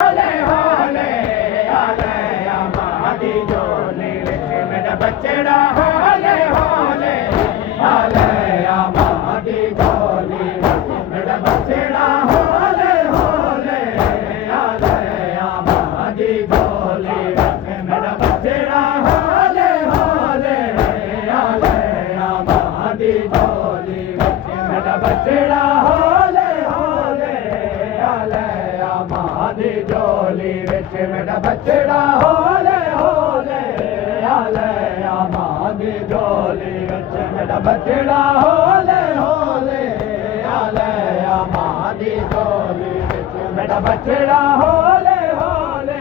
होले होले आले अम्मा दी झोली विच मेरा बच्चड़ा होले होले आले अम्मा दी झोली विच मेरा बच्चड़ा होले होले आले अम्मा दी झोली विच मेरा बच्चड़ा होले होले आले अम्मा दी झोली विच मेरा बच्चड़ा होले होले आले अम्मा दी झोली विच मेरा बच्चड़ा होले होले आले अम्मा दी झोली विच मेरा बच्चड़ा होले होले आले अम्मा दी झोली विच मेरा बच्चड़ा होले होले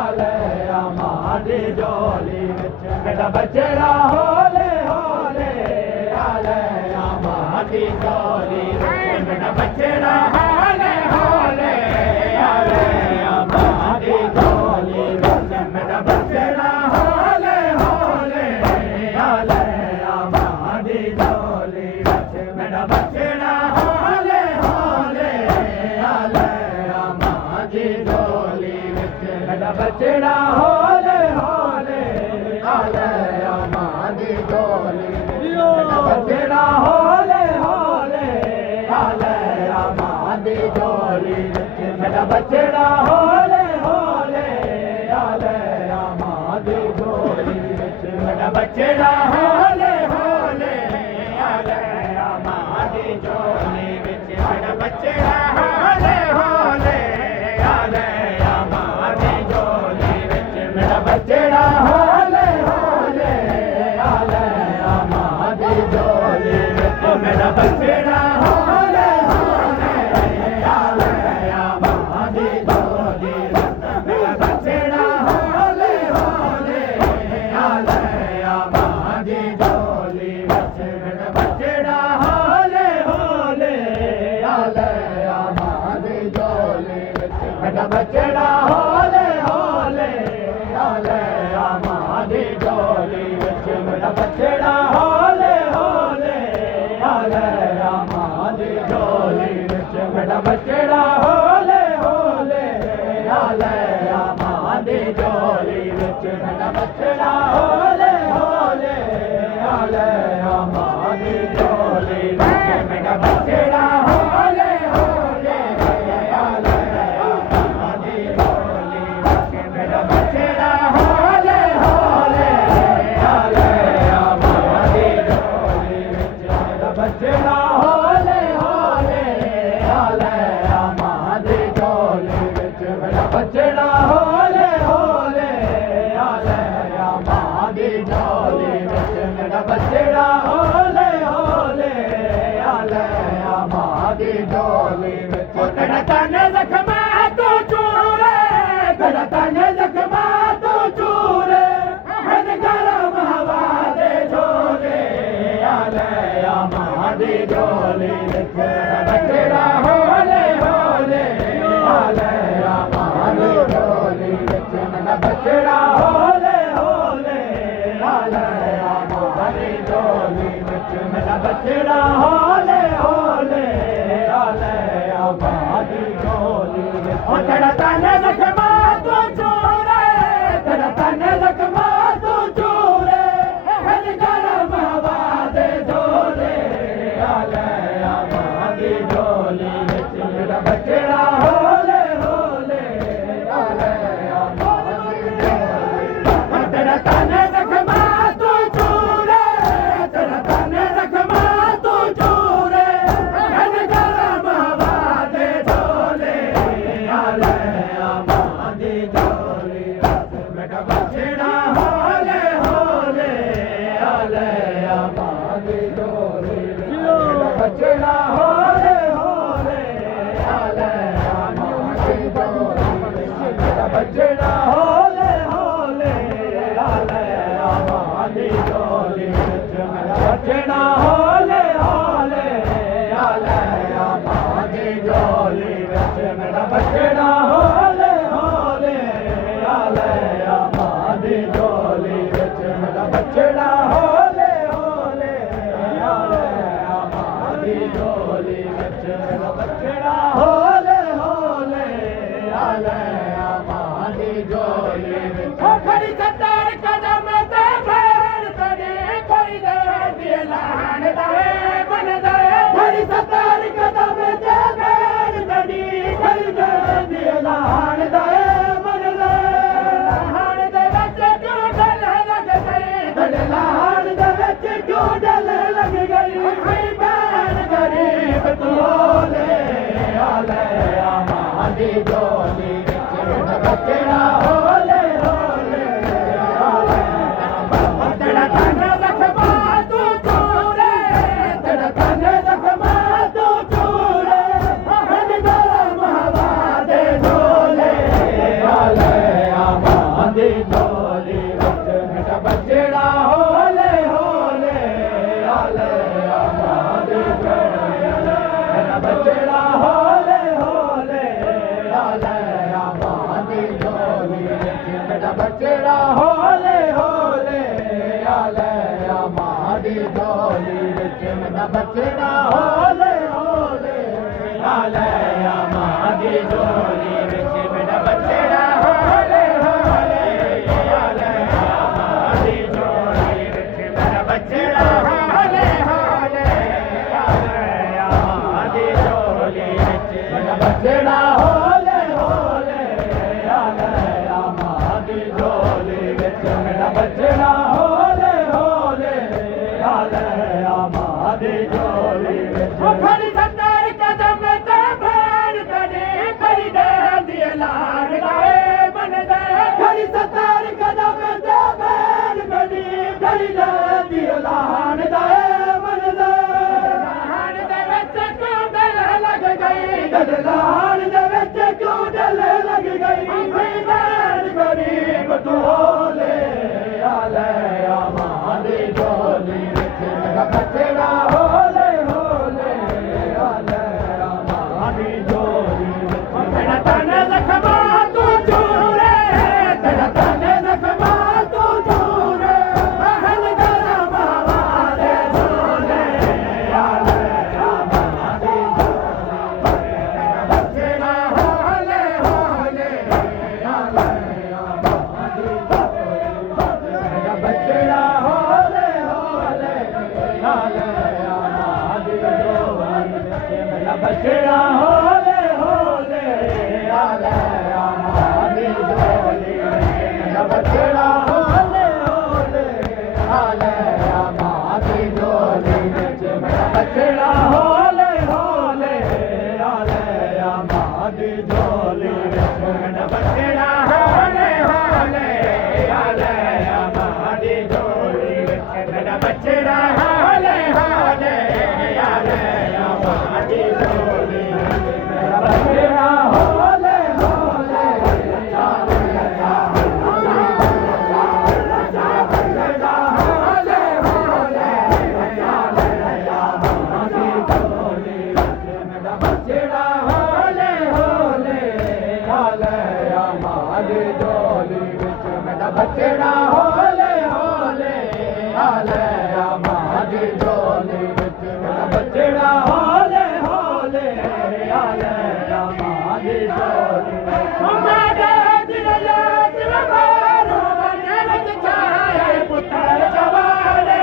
आले अम्मा दी झोली विच मेरा बच्चड़ा होले होले आले अम्मा दी झोली विच मेरा बच्चड़ा होले होले आले अम्मा दी झोली विच मेरा बच्चड़ा होले होले आले अम्मा दी झोली विच मेरा बच्चड़ा होले होले आले अम्मा दी झोली विच मेरा बच्चड़ा होले होले आले अम्मा दी झोली विच मेरा बच्चड़ा होले होले आले अम्मा दी झोली विच मेरा बच्चड़ा होले होले आले अम्मा दी झोली विच मेरा बच्चड़ा होले होले आले अम्मा दी झोली विच मेरा बच्चड़ा होले होले आले अम्मा दी झोली विच मेरा बच्चड़ा होले होले आले अम्मा दी झोली विच मेरा बच्चड़ा होले होले आले अम्मा दी झोली विच मेरा बच्चड़ा होले होले आले अम्मा दी झोली विच मेरा बच्चड़ा होले होले आले अम्मा दी झोली विच मेरा बच्चड़ा होले होले आले अम्मा दी झोली विच मेरा बच्चड़ा होले होले आले अम्मा दी झोली विच मेरा बच्चड़ा होले होले आले अम्मा दी झोली विच मेरा बच्चड़ा होले होले आले अम्मा दी झोली विच मेरा बच्चड़ा होले होले आले अम्मा दी झोली विच मेरा बच्चड़ा होले होले आले अम्मा दी झोली विच मेरा बच्चड़ा होले होले आले अम्मा दी झोली विच मेरा बच्चड़ा होले होले आले अम्मा दी झोली विच मेरा बच्चड़ा होले होले आले अम्मा दी झोली विच तेरा तन जख्मा तो चूरे तेरा तन जख्मा तो चूरे हद गरम हवा दे झोले आले अम्मा दी झोली विच मेरा बच्चड़ा होले होले आले अम्मा दी झोली विच मेरा बच्चड़ा होले होले आले अम्मा दी झोली विच मेरा बच्चड़ा होले होले आले अम्मा दी झोली विच तेरा तन जख्मा तो चूरे तेरा तन जख्मा तो चूरे हद गरम हवा दे झोले आले अम्मा दी झोली विच मेरा बच्चड़ा होले होले आले अम्मा दी झोली तेरा तन जख्मा तो चूरे तेरा तन जख्मा तो चूरे हद गरम हवा दे झोले आले अम्मा दी झोली विच मेरा बच्चड़ा होले होले आले अम्मा दी झोली विच मेरा बच्चड़ा होले होले आले अम्मा दी झोली विच मेरा बच्चड़ा होले होले आले अम्मा दी झोली विच मेरा बच्चड़ा होले होले आले अम्मा दी झोली विच मेरा बच्चड़ा होले होले आले अम्मा दी झोली विच मेरा बच्चड़ा होले होले आले अम्मा दी झोली विच मेरा बच्चड़ा होले होले आले ਦੀ ਝੋਲੀ ਵਿੱਚ ਉਹ ਖੜੀ 70 ਕਦਮ ਤੇ ਭੈਣ ਤੇਰੀ ਕੋਈ ਦੇ ਐਲਾਨ ਦਾਏ ਬਣਦਾ ਖੜੀ 70 ਕਦਮ ਤੇ ਭੈਣ ਤੇਰੀ ਕੋਈ ਦੇ ਐਲਾਨ ਦਾਏ ਬਣਦਾ ਲਾਹਣ ਦੇ ਵਿੱਚ ਕਿਉਂ ਡਲ ਲੱਗ ਗਈ ਲਾਹਣ ਦੇ ਵਿੱਚ ਕਿਉਂ ਡਲ ਲੱਗ ਗਈ ਭੈਣ ਗਰੀਬ ਤੋਲੇ ਆਲੇ ਮਾਂ ਦੀ ਝੋਲੀ ਵਿੱਚ ਬੱਚੜਾ ਹੋਲੇ ਹੋਲੇ ਤੇਰਾ ਤਨ ਜ਼ਖਮਾਂ ਤੂੰ ਚੂਰੇ ਤੇਰਾ ਤਨ ਜ਼ਖਮਾਂ ਤੂੰ ਚੂਰੇ ਹਨ ਗਰਮ ਹਵਾ ਦੇ ਝੋਲੇ ਆਲੇ ਮਾਂ ਦੀ ਝੋਲੀ ਵਿੱਚ ਮੇਰਾ ਬੱਚੜਾ ਹੋਲੇ ਹੋਲੇ ਆਲੇ ਮਾਂ ਦੀ ਝੋਲੀ ਮੇਰਾ ਬੱਚੜਾ ਹੋਲੇ ਹੋਲੇ ਆਲੇ ਮਾਂ ਦੀ ਝੋਲੀ ਵਿੱਚ ਮੇਰਾ ਬੱਚੜਾ ਹੋਲੇ ਹੋਲੇ ਆਲੇ ਮਾਂ ਦੀ ਝੋਲੀ ਵਿੱਚ ਮੇਰਾ ਬੱਚੜਾ ਹੋਲੇ ਹੋਲੇ ਆਲੇ ਮਾਂ ਦੀ ਝੋਲੀ ਵਿੱਚ ਮੇਰਾ ਬੱਚੜਾ ਹੋਲੇ ਹੋਲੇ ਆਲੇ ਮਾਂ ਦੀ ਝੋਲੀ ਵਿੱਚ ਮੇਰਾ ਬੱਚੜਾ ਹੋਲੇ ਹੋਲੇ ਆਲੇ ਮਾਂ ਦੀ ਝੋਲੀ ਵਿੱਚ ਮੇਰਾ ਬੱਚੜਾ ਹੋਲੇ ਹੋਲੇ ਆਲੇ ਮਾਂ ਦੀ ਝੋਲੀ ਵਿੱਚ ਮੇਰਾ ਬੱਚੜਾ ਹੋਲੇ ਹੋਲੇ ਆਲੇ ਮਾਂ ਦੀ ਝੋਲੀ ਵਿੱਚ ਖੜੀ 70 ਕਦਮ ਤੇ ਭੈਣ ਤੇਰੀ ਖੜੀ ਦੇ ਐਲਾਨ ਦਾਏ ਬਣਦਾ ਖੜੀ 70 ਕਦਮ ਤੇ ਭੈਣ ਤੇਰੀ ਖੜੀ ਦੇ ਐਲਾਨ ਦਾਏ ਬਣਦਾ ਲਾਹਣ ਦੇ ਵਿੱਚ ਕਿਉਂ ਡਲ ਲੱਗ ਗਈ ਲਾਹਣ ਦੇ ਵਿੱਚ ਕਿਉਂ ਡਲ ਲੱਗ ਗਈ ਭੈਣ ਗਰੀਬ ਤੋਲੇ ਆਲੇ ਮਾਂ ਦੀ ਝੋਲੀ ਵਿੱਚ ਮੇਰਾ ਬੱਚੜਾ ਹੋਲੇ ਹੋਲੇ ਆਲੇ ਮਾਂ ਦੀ ਝੋਲੀ ਵਿੱਚ ਮੇਰਾ ਤਨ ਜ਼ਖਮਾਂ ਤੂੰ ਚੂਰੇ ਤੇਰਾ ਤਨ ਜ਼ਖਮਾਂ ਤੂੰ ਚੂਰੇ ਹਨ ਗਰਮ ਹਵਾ ਦੇ ਝੋਲੇ ਆਲੇ ਮਾਂ ਦੀ ਝੋਲੀ ਮੇਰਾ ਬੱਚੜਾ ਹੋਲੇ ਹੋਲੇ ਆਲੇ ਮਾਂ ਦੀ ਝੋਲੀ ਮੇਰਾ ਬੱਚੜਾ ਹੋਲੇ ਹੋਲੇ ਆਲੇ ਮਾਂ ਦੀ ਝੋਲੀ ਵਿੱਚ ਮੇਰਾ ਬੱਚੜਾ ਹੋਲੇ ਹੋਲੇ ਆਲੇ ਮਾਂ ਦੀ ਝੋਲੀ ਵਿੱਚ ਮੇਰਾ ਬੱਚੜਾ ਹੋਲੇ ਹੋਲੇ ਆਲੇ ਮਾਂ ਦੀ ਝੋਲੀ ਵਿੱਚ ਮੇਰਾ ਬੱਚੜਾ ਹੋਲੇ ਹੋਲੇ ਆਲੇ ਮਾਂ ਦੀ ਝੋਲੀ ਵਿੱਚ ਮੇਰਾ ਬੱਚੜਾ ਹੋਲੇ ਹੋਲੇ ਆਲੇ ਮਾਂ ਦੀ ਝੋਲੀ ਵਿੱਚ ਮੇਰਾ ਬੱਚੜਾ ਹੋਲੇ ਹੋਲੇ ਆਲੇ ਮਾਂ ਦੀ ਝੋਲੀ ਵਿੱਚ ਮੇਰਾ ਬੱਚੜਾ ਹੋਲੇ ਹੋਲੇ ਬੱਚੜਾ ਹੋਲੇ ਹੋਲੇ ਆਲੇ ਮਾਂ ਦੀ ਝੋਲੀ ਵਿੱਚ ਮੇਰਾ ਬੱਚੜਾ ਹੋਲੇ ਹੋਲੇ ਆਲੇ ਮਾਂ ਦੀ ਝੋਲੀ ਵਿੱਚ ਮੈਂ ਦੇ ਦਿਲ ਯਾਦ ਮਾਰੋ ਬਨੇ ਵਿੱਚ ਛਾਏ ਪੁੱਤਰ ਜਵਾਨੇ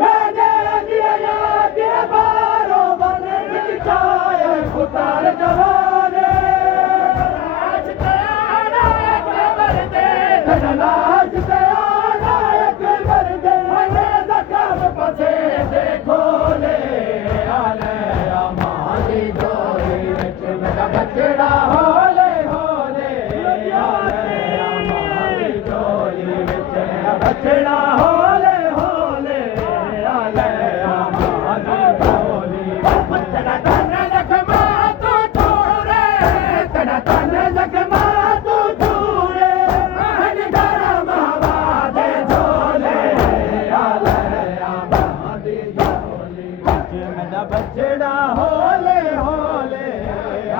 ਮੈਂ ਦੇ ਦਿਲ ਯਾਦ ਮਾਰੋ ਬਨੇ ਵਿੱਚ ਛਾਏ ਪੁੱਤਰ ਜਵਾਨੇ ਅੱਜ ਤੇਰਾ ਕਬਰ ਤੇ ਲਾਜ ਤੇ ਆਲਾ ਇੱਕ ਵਰਗੇ ਮਨੇ ਜ਼ਖਮ ਪਸੇ ਦੇ ਖੋਲੇ ਆਲੇ ਮਾਂ ਦੀ ਝੋਲੀ ਵਿੱਚ ਮੇਰਾ ਬੱਚੜਾ ਹੋਲੇ ਹੋਲੇ ਆਲੇ ਮਾਂ ਦੀ ਝੋਲੀ ਵਿੱਚ ਮੇਰਾ ਬੱਚੜਾ ਹੋਲੇ ਹੋਲੇ ਆਲੇ ਮਾਂ ਦੀ ਝੋਲੀ ਬੱਚੜਾ ਤਨ ਜ਼ਖਮਾਂ ਤੂੰ ਚੂਰੇ ਤੇਰਾ ਤਨ ਜ਼ਖਮਾਂ ਤੂੰ ਚੂਰੇ ਹਨ ਗਰਮ ਹਵਾ ਦੇ ਝੋਲੇ ਆਲੇ ਮਾਂ ਦੀ ਝੋਲੀ ਵਿੱਚ ਮੇਰਾ ਬੱਚੜਾ ਹੋਲੇ ਹੋਲੇ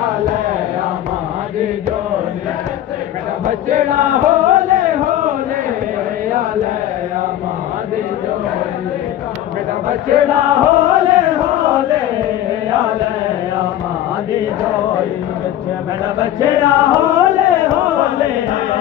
ਆਲੇ ਮਾਂ ਦੀ ਝੋਲੀ ਵਿੱਚ ਮੇਰਾ ਬੱਚੜਾ ਹੋਲੇ ਹੋਲੇ ਆਲੇ ਮਾਂ ਦੀ ਝੋਲੀ ਮੇਰਾ ਬੱਚੜਾ ਹੋਲੇ ਹੋਲੇ ਆਲੇ ਮਾਂ ਦੀ ਝੋਲੀ ਵਿੱਚ ਮੇਰਾ ਬੱਚੜਾ ਹੋਲੇ ਹੋਲੇ रे